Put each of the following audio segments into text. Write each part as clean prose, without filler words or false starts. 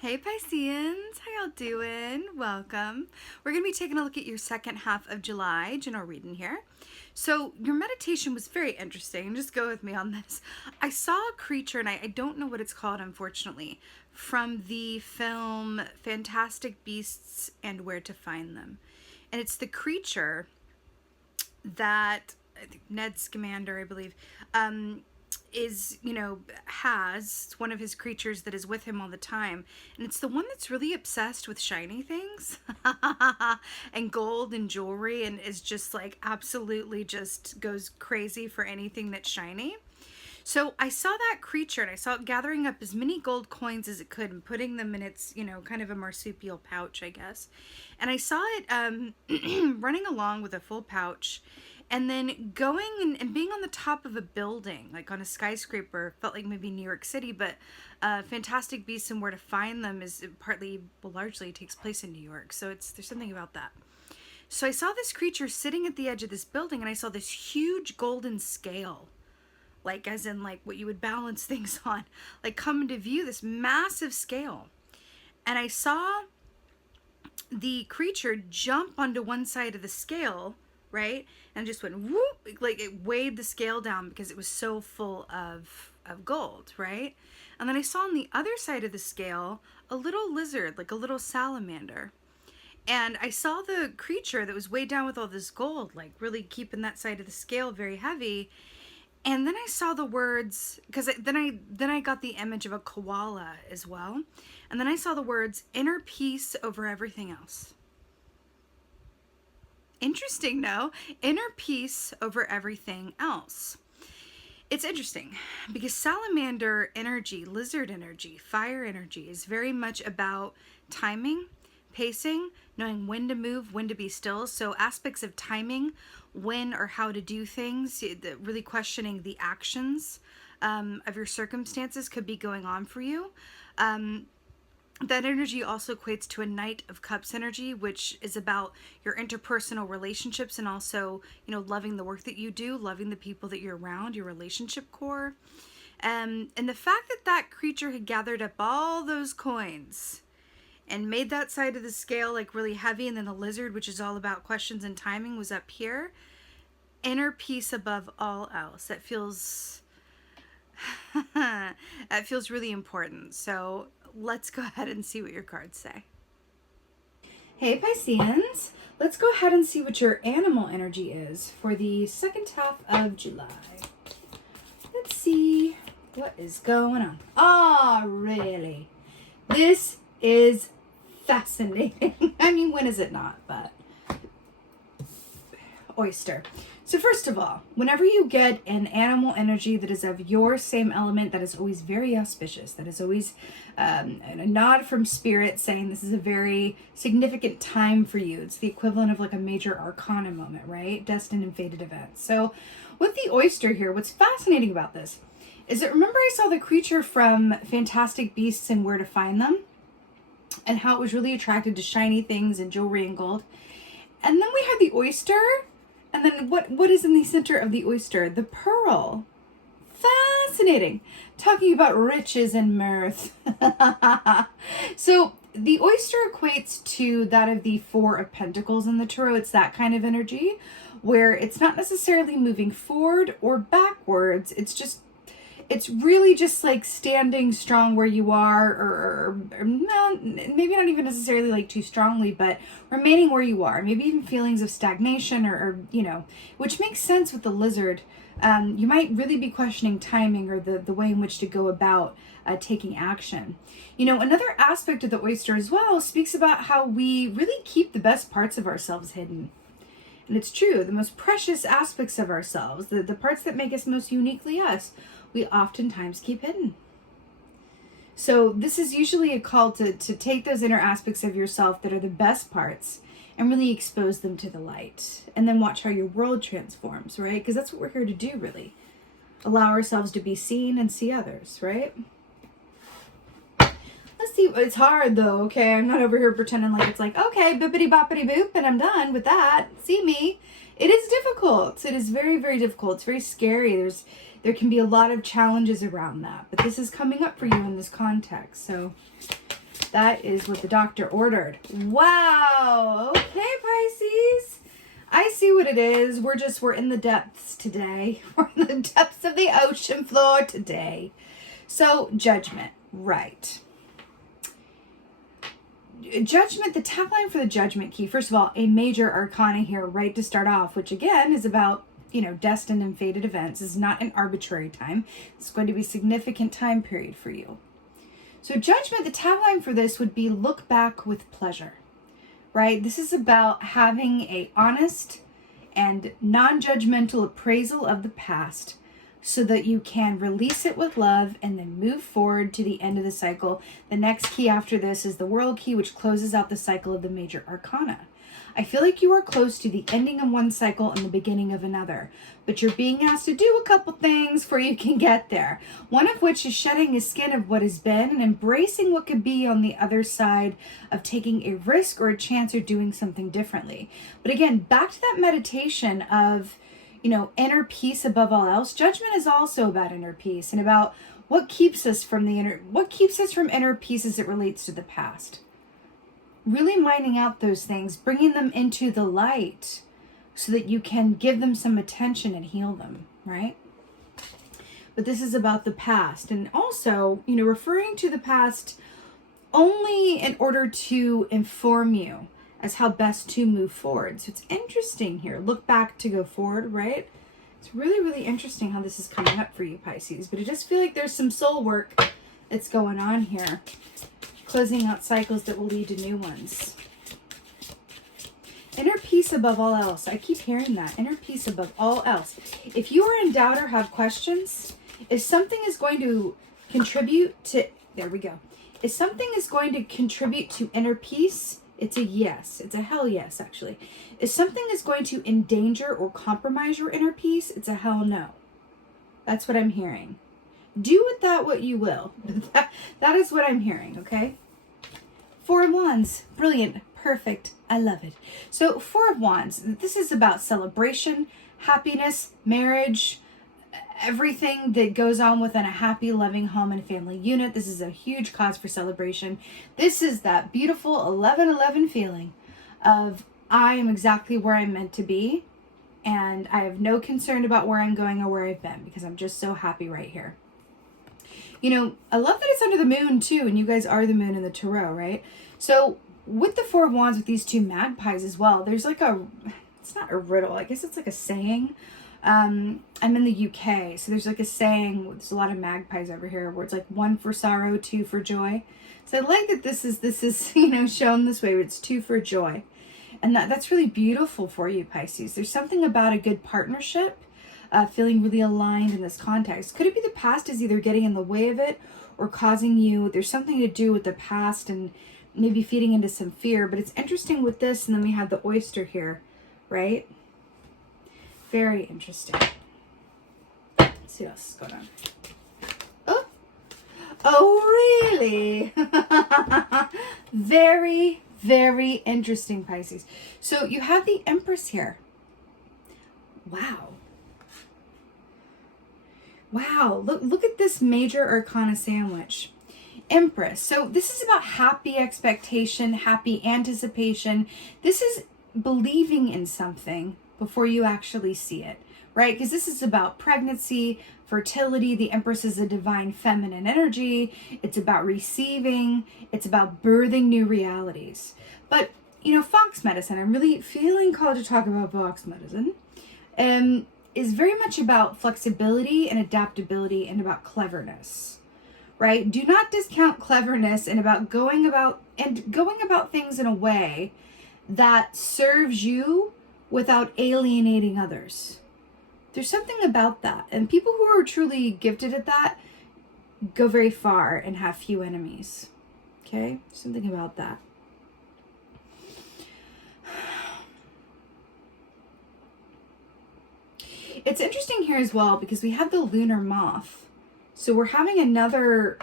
Hey Pisceans, how y'all doing? Welcome. We're going to be taking a look at your second half of July general reading here. So your meditation was very interesting. Just go with me on this. I saw a creature, and I don't know what it's called, unfortunately, from the film Fantastic Beasts and Where to Find Them. And it's the creature that I think Ned Scamander, I believe, has one of his creatures that is with him all the time, and it's the one that's really obsessed with shiny things and gold and jewelry, and is just like absolutely just goes crazy for anything that's shiny. So I saw that creature, and I saw it gathering up as many gold coins as it could and putting them in its, kind of a marsupial pouch, I guess. And I saw it running along with a full pouch, and then going and being on the top of a building, like on a skyscraper. Felt like maybe New York City, but Fantastic Beasts and Where to Find Them is largely takes place in New York. So there's something about that. So I saw this creature sitting at the edge of this building, and I saw this huge golden scale, like as in like what you would balance things on, like come into view, this massive scale. And I saw the creature jump onto one side of the scale, right? And just went whoop, like it weighed the scale down because it was so full of gold, right? And then I saw on the other side of the scale a little lizard, like a little salamander. And I saw the creature that was weighed down with all this gold, like really keeping that side of the scale very heavy. And then I saw the words, because then I got the image of a koala as well. And then I saw the words, inner peace over everything else. Interesting, no? Inner peace over everything else. It's interesting because salamander energy, lizard energy, fire energy is very much about timing, pacing, knowing when to move, when to be still. So aspects of timing, when or how to do things, really questioning the actions of your circumstances could be going on for you. That energy also equates to a Knight of Cups energy, which is about your interpersonal relationships and also, loving the work that you do, loving the people that you're around, your relationship core. And the fact that that creature had gathered up all those coins and made that side of the scale like really heavy, and then the lizard, which is all about questions and timing, was up here. Inner peace above all else. That feels that feels really important. So let's go ahead and see what your cards say. Hey Pisceans, let's go ahead and see what your animal energy is for the second half of July. Let's see what is going on. Ah, really? This is fascinating. I mean, when is it not? But Oyster. So first of all, whenever you get an animal energy that is of your same element, that is always very auspicious. That is always a nod from spirit saying this is a very significant time for you. It's the equivalent of like a major arcana moment, right? Destined and fated events. So with the oyster here, what's fascinating about this is that, remember I saw the creature from Fantastic Beasts and Where to Find Them, and how it was really attracted to shiny things and jewelry and gold. And then we had the oyster. And then what is in the center of the oyster? The pearl. Fascinating. Talking about riches and mirth. So the oyster equates to that of the Four of Pentacles in the tarot. It's that kind of energy where it's not necessarily moving forward or backwards. It's really just like standing strong where you are, or maybe not even necessarily like too strongly, but remaining where you are. Maybe even feelings of stagnation or which makes sense with the lizard. You might really be questioning timing or the way in which to go about taking action. Another aspect of the oyster as well speaks about how we really keep the best parts of ourselves hidden. And it's true, the most precious aspects of ourselves, the parts that make us most uniquely us, we oftentimes keep hidden. So this is usually a call to take those inner aspects of yourself that are the best parts and really expose them to the light. And then watch how your world transforms, right? Because that's what we're here to do, really. Allow ourselves to be seen and see others, right? Let's see. It's hard though, okay? I'm not over here pretending like it's like, okay, bippity boppity boop, and I'm done with that. See me. It is difficult. It is very, very difficult. It's very scary. There can be a lot of challenges around that, but this is coming up for you in this context. So That is what the doctor ordered. Wow. Okay, Pisces. I see what it is. We're in the depths today. We're in the depths of the ocean floor today. So, judgment. Right. Judgment, the tagline for the judgment key. First of all, a major arcana here, right to start off, which again is about, destined and fated events. This is not an arbitrary time. It's going to be a significant time period for you. So judgment, the tagline for this would be look back with pleasure, right? This is about having a honest and non-judgmental appraisal of the past so that you can release it with love and then move forward to the end of the cycle. The next key after this is the world key, which closes out the cycle of the major arcana. I feel like you are close to the ending of one cycle and the beginning of another, but you're being asked to do a couple things before you can get there. One of which is shedding the skin of what has been and embracing what could be on the other side of taking a risk or a chance or doing something differently. But again, back to that meditation of, inner peace above all else. Judgment is also about inner peace and about what keeps us from inner peace as it relates to the past. Really minding out those things, bringing them into the light so that you can give them some attention and heal them, right? But this is about the past, and also, referring to the past only in order to inform you as how best to move forward. So it's interesting here. Look back to go forward, right? It's really, really interesting how this is coming up for you, Pisces. But I just feel like there's some soul work that's going on here. Closing out cycles that will lead to new ones. Inner peace above all else. I keep hearing that. Inner peace above all else. If you are in doubt or have questions, if something is going to contribute to... There we go. If something is going to contribute to inner peace, it's a yes. It's a hell yes, actually. If something is going to endanger or compromise your inner peace, it's a hell no. That's what I'm hearing. Do with that what you will. That is what I'm hearing, okay? Four of Wands. Brilliant. Perfect. I love it. So, Four of Wands. This is about celebration, happiness, marriage, everything that goes on within a happy, loving home and family unit. This is a huge cause for celebration. This is that beautiful 11-11 feeling of I am exactly where I'm meant to be, and I have no concern about where I'm going or where I've been because I'm just so happy right here. I love that it's under the moon too, and you guys are the moon in the Tarot, right? So with the Four of Wands, with these two magpies as well, there's like it's not a riddle, I guess it's like a saying. I'm in the UK, so there's like a saying, there's a lot of magpies over here, where it's like 1 for sorrow, 2 for joy. So I like that this is shown this way, where it's 2 for joy. And that's really beautiful for you, Pisces. There's something about a good partnership, feeling really aligned in this context. Could it be the past is either getting in the way of it or causing you, there's something to do with the past and maybe feeding into some fear. But it's interesting with this, and then we have the Oyster here, right? Very interesting. Let's see what else is going on. Oh, really? Very, very interesting, Pisces. So you have the Empress here. Wow. Wow, look at this major arcana sandwich. Empress. So this is about happy expectation, happy anticipation. This is believing in something before you actually see it, right? Because this is about pregnancy, fertility. The Empress is a divine feminine energy. It's about receiving. It's about birthing new realities. But, Fox medicine, I'm really feeling called to talk about Fox medicine, is very much about flexibility and adaptability and about cleverness, right? Do not discount cleverness and about going about things in a way that serves you without alienating others. There's something about that. And people who are truly gifted at that go very far and have few enemies. Okay? Something about that. It's interesting here as well because we have the lunar moth. So we're having another,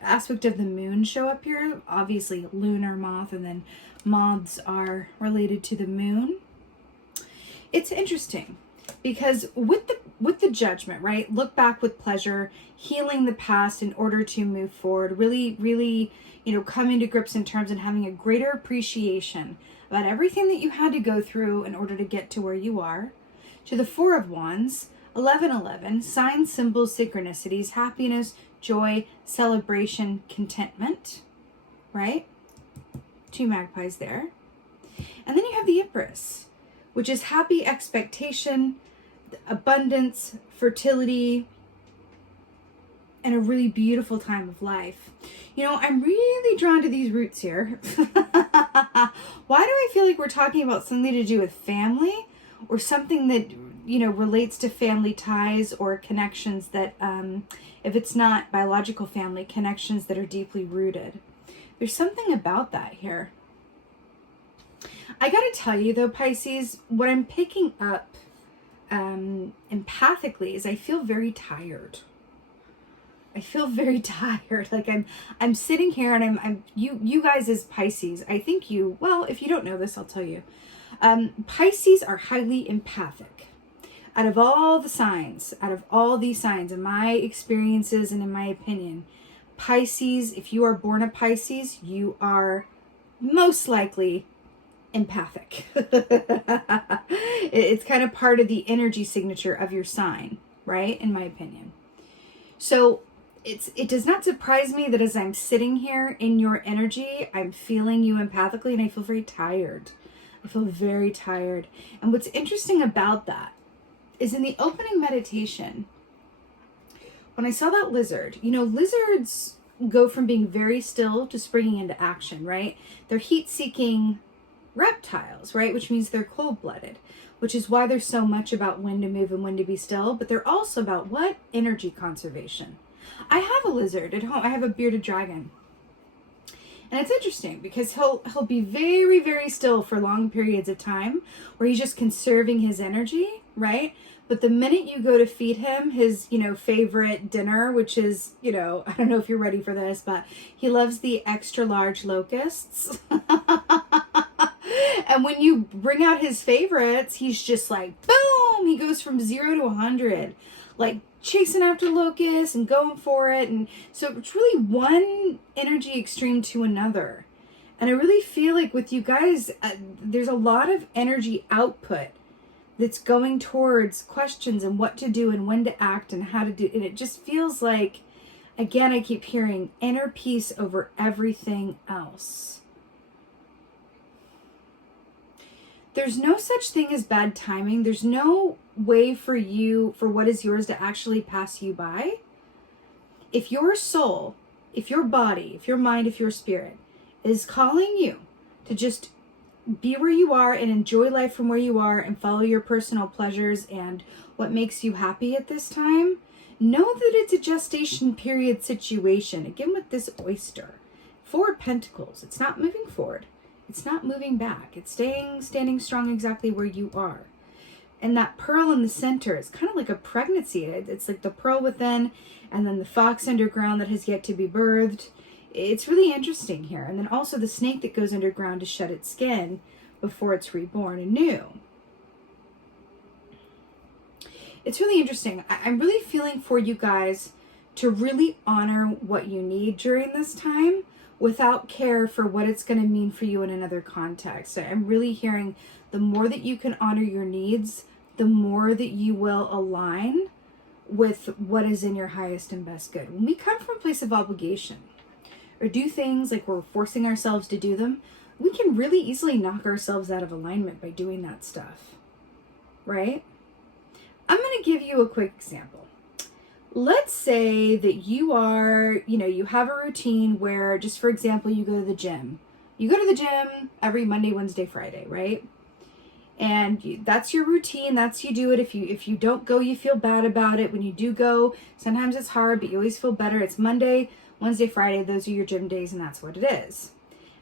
aspect of the moon show up here. Obviously, lunar moth, and then moths are related to the moon. It's interesting because with with the Judgment, right? Look back with pleasure, healing the past in order to move forward. Really, really, coming to grips in terms and having a greater appreciation about everything that you had to go through in order to get to where you are. To the Four of Wands, 1111, signs, symbols, synchronicities, happiness, joy, celebration, contentment, right? 2 magpies there. And then you have the Empress, which is happy expectation, abundance, fertility, and a really beautiful time of life. I'm really drawn to these roots here. Why do I feel like we're talking about something to do with family or something that, relates to family ties or connections that, if it's not biological family, connections that are deeply rooted? There's something about that here. I gotta tell you though, Pisces, what I'm picking up empathically is I feel very tired. I feel very tired. Like I'm sitting here and I'm you guys as Pisces, I think well, if you don't know this, I'll tell you. Pisces are highly empathic. Out of all these signs, in my experiences and in my opinion, Pisces, if you are born a Pisces, you are most likely empathic. It's kind of part of the energy signature of your sign, right? In my opinion. So it does not surprise me that as I'm sitting here in your energy, I'm feeling you empathically and I feel very tired. I feel very tired. And what's interesting about that is in the opening meditation, when I saw that lizard, lizards go from being very still to springing into action, right? They're heat-seeking reptiles, right? Which means they're cold-blooded, which is why there's so much about when to move and when to be still, but they're also about what? Energy conservation. I have a lizard at home. I have a bearded dragon. And it's interesting because he'll be very, very still for long periods of time where he's just conserving his energy, right? But the minute you go to feed him his, favorite dinner, which is, I don't know if you're ready for this, but he loves the extra large locusts. And when you bring out his favorites, he's just like, boom, he goes from 0 to 100, like chasing after locusts and going for it. And so it's really one energy extreme to another. And I really feel like with you guys, there's a lot of energy output that's going towards questions and what to do and when to act and how to do. And it just feels like, again, I keep hearing inner peace over everything else. There's no such thing as bad timing. There's no way for what is yours to actually pass you by. If your soul, if your body, if your mind, if your spirit is calling you to just be where you are and enjoy life from where you are and follow your personal pleasures and what makes you happy at this time, know that it's a gestation period situation. Again, with this Oyster, 4 of Pentacles, it's not moving forward. It's not moving back. It's standing strong exactly where you are. And that pearl in the center is kind of like a pregnancy. It's like the pearl within and then the fox underground that has yet to be birthed. It's really interesting here. And then also the snake that goes underground to shed its skin before it's reborn anew. It's really interesting. I'm really feeling for you guys to really honor what you need during this time without care for what it's going to mean for you in another context. I'm really hearing the more that you can honor your needs, the more that you will align with what is in your highest and best good. When we come from a place of obligation or do things like we're forcing ourselves to do them, we can really easily knock ourselves out of alignment by doing that stuff, right? I'm going to give you a quick example. Let's say that you are, you have a routine where, just for example, you go to the gym. You go to the gym every Monday, Wednesday, Friday, right? And that's your routine. You do it. If you don't go, you feel bad about it. When you do go, sometimes it's hard, but you always feel better. It's Monday, Wednesday, Friday. Those are your gym days, and that's what it is.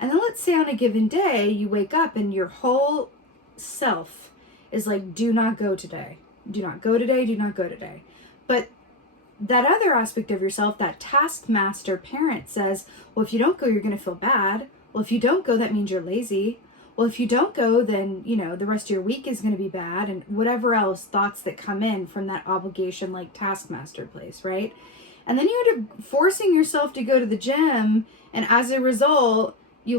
And then let's say on a given day, you wake up and your whole self is like, do not go today. Do not go today. Do not go today. But that other aspect of yourself, that taskmaster parent says, well, if you don't go, you're going to feel bad. Well, if you don't go, that means you're lazy. Well, if you don't go, then, you know, the rest of your week is going to be bad, and whatever else thoughts that come in from that obligation, like taskmaster place, right? And then you end up forcing yourself to go to the gym, and as a result, you're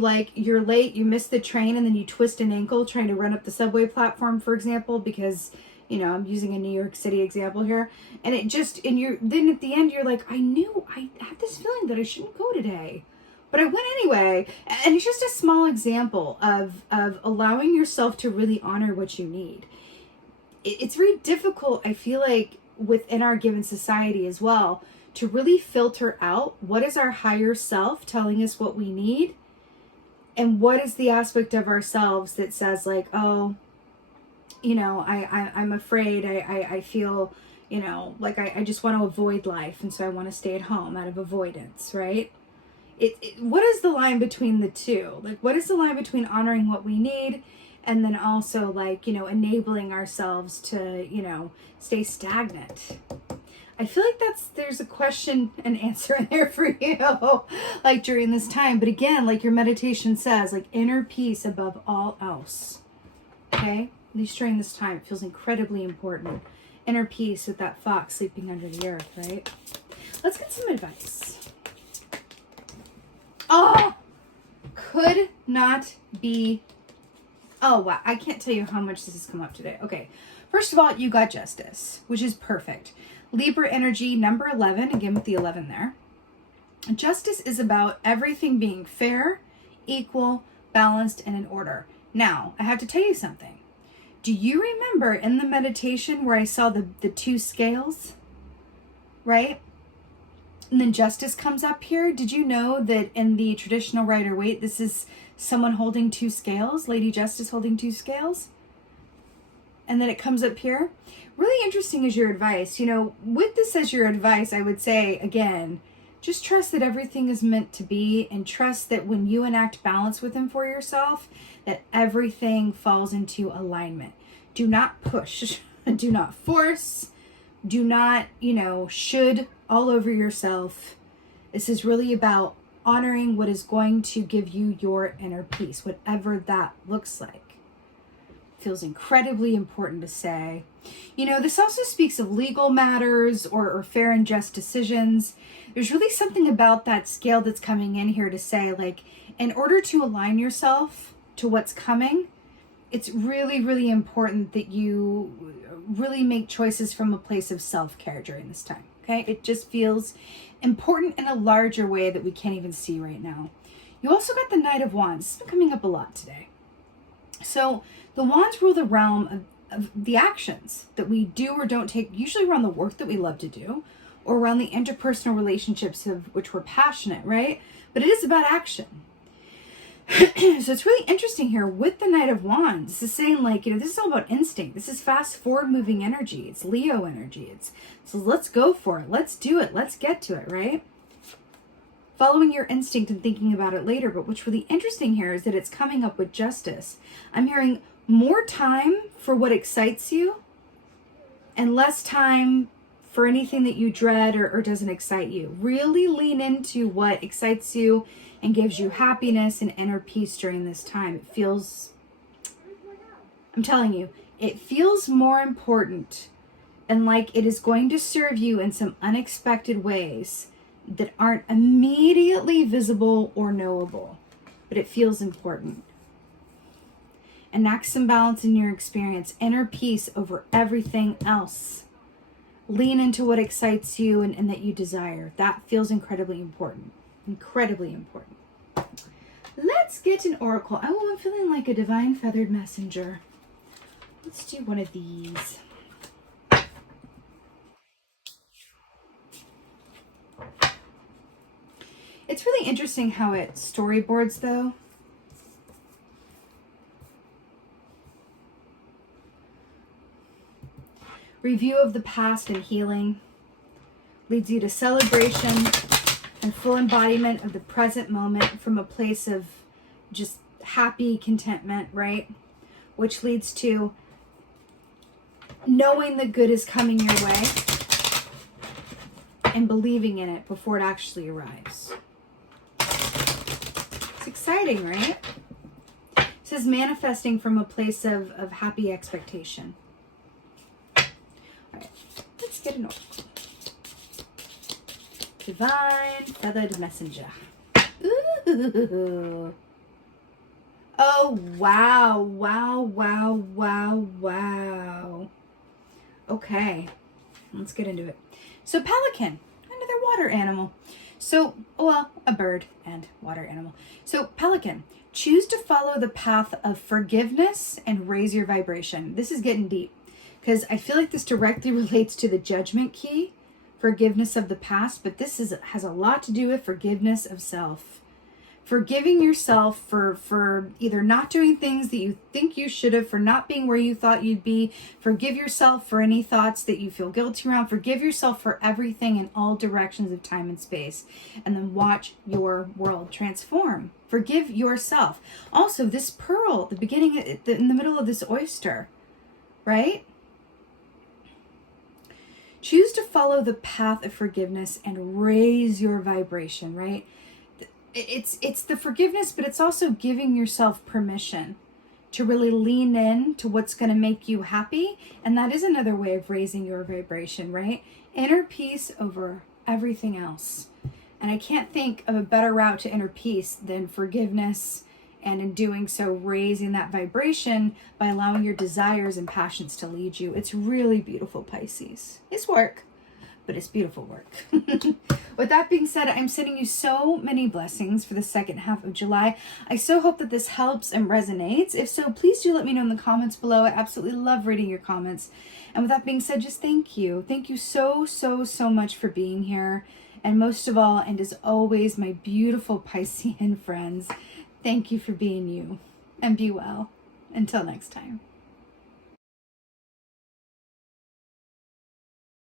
late, you miss the train, and then you twist an ankle trying to run up the subway platform, for example, because, you know, I'm using a New York City example here. And then at the end, you're like, I had this feeling that I shouldn't go today, but I went anyway. And it's just a small example of allowing yourself to really honor what you need. It's very difficult, I feel like, within our given society as well, to really filter out what is our higher self telling us what we need, and what is the aspect of ourselves that says like, oh, you know, I'm afraid, I feel, you know, like I just want to avoid life, and so I want to stay at home out of avoidance, right? What is the line between the two? Like, what is the line between honoring what we need and then also, like, you know, enabling ourselves to, you know, stay stagnant? I feel like there's a question and answer in there for you, like, during this time. But again, like your meditation says, like, inner peace above all else. Okay? At least during this time, it feels incredibly important. Inner peace with that fox sleeping under the earth, right? Let's get some advice. Oh, could not be. Oh, wow. I can't tell you how much this has come up today. Okay. First of all, you got justice, which is perfect. Libra energy, number 11, again with the 11 there. Justice is about everything being fair, equal, balanced, and in order. Now, I have to tell you something. Do you remember in the meditation where I saw the two scales, right? And then justice comes up here. Did you know that in the traditional Rider-Waite, this is someone holding two scales, Lady Justice holding two scales? And then it comes up here. Really interesting is your advice. You know, with this as your advice, I would say, again, just trust that everything is meant to be, and trust that when you enact balance within for yourself, that everything falls into alignment. Do not push, do not force, do not, you know, should all over yourself. This is really about honoring what is going to give you your inner peace, whatever that looks like. Feels incredibly important to say. You know, this also speaks of legal matters or fair and just decisions. There's really something about that scale that's coming in here to say, like, in order to align yourself to what's coming, it's really, really important that you really make choices from a place of self-care during this time, okay? It just feels important in a larger way that we can't even see right now. You also got the Knight of Wands. This has been coming up a lot today. So the wands rule the realm of the actions that we do or don't take, usually around the work that we love to do, or around the interpersonal relationships of which we're passionate, right? But it is about action. So it's really interesting here with the Knight of Wands. This is saying, like, you know, this is all about instinct. This is fast forward moving energy. It's Leo energy. So let's go for it. Let's do it. Let's get to it, right? Following your instinct and thinking about it later. But what's really interesting here is that it's coming up with justice. I'm hearing more time for what excites you and less time for anything that you dread or doesn't excite you. Really lean into what excites you and gives you happiness and inner peace during this time. It feels, I'm telling you, it feels more important and like it is going to serve you in some unexpected ways that aren't immediately visible or knowable, but it feels important. Enact some balance in your experience, inner peace over everything else. Lean into what excites you and that you desire. That feels incredibly important. Incredibly important. Let's get an oracle. Oh, I'm feeling like a divine feathered messenger. Let's do one of these. It's really interesting how it storyboards, though. Review of the past and healing leads you to celebration and full embodiment of the present moment from a place of just happy contentment, right? Which leads to knowing that good is coming your way and believing in it before it actually arrives. It's exciting, right? So says manifesting from a place of happy expectation. All right, let's get an oracle. Divine Feathered Messenger. Ooh. Oh, wow, wow, wow, wow, wow. Okay, let's get into it. So pelican, another water animal. So, well, a bird and water animal. So pelican, choose to follow the path of forgiveness and raise your vibration. This is getting deep because I feel like this directly relates to the judgment key, forgiveness of the past, but this has a lot to do with forgiveness of self. Forgiving yourself for either not doing things that you think you should have, for not being where you thought you'd be. Forgive yourself for any thoughts that you feel guilty around. Forgive yourself for everything in all directions of time and space. And then watch your world transform. Forgive yourself. Also, this pearl, the beginning, in the middle of this oyster, right? Choose to follow the path of forgiveness and raise your vibration, right? It's the forgiveness, but it's also giving yourself permission to really lean in to what's going to make you happy. And that is another way of raising your vibration, right? Inner peace over everything else. And I can't think of a better route to inner peace than forgiveness, and in doing so, raising that vibration by allowing your desires and passions to lead you. It's really beautiful, Pisces. It's work, but it's beautiful work. With that being said, I'm sending you so many blessings for the second half of July. I so hope that this helps and resonates. If so, please do let me know in the comments below. I absolutely love reading your comments. And with that being said, just thank you. Thank you so, so, so much for being here. And most of all, and as always, my beautiful Piscean friends, thank you for being you. And be well. Until next time.